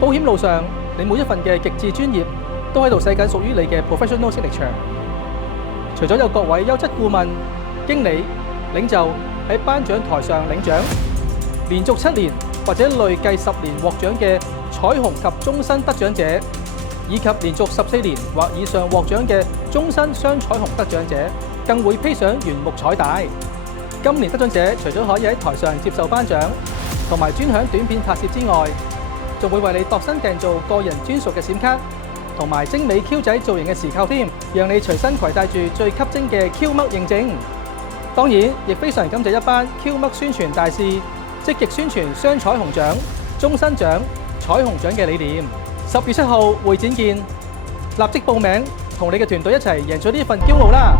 保險路上，你每一份嘅極致專業都喺度寫緊屬於你嘅 professional signature。除咗有各位優質顧問、經理、領袖喺頒獎台上領獎，連續7年或者累計10年獲獎嘅彩虹及終身得獎者，以及連續14年或以上獲獎嘅終身雙彩虹得獎者，更會披上圓木彩帶。今年得獎者除咗可以喺台上接受頒獎同埋專享短片拍攝之外，仲會為你度身訂造個人專屬嘅閃卡同埋精美 Q 仔造型嘅匙扣添，讓你隨身攜帶住最吸睛嘅 Q 嘜認證。當然，亦非常感謝一班 Q 嘜宣傳大使，積極宣傳雙彩虹獎、終身獎、彩虹獎嘅理念。10月7號會展見，立即報名同你嘅團隊一齊贏取呢份驕傲啦！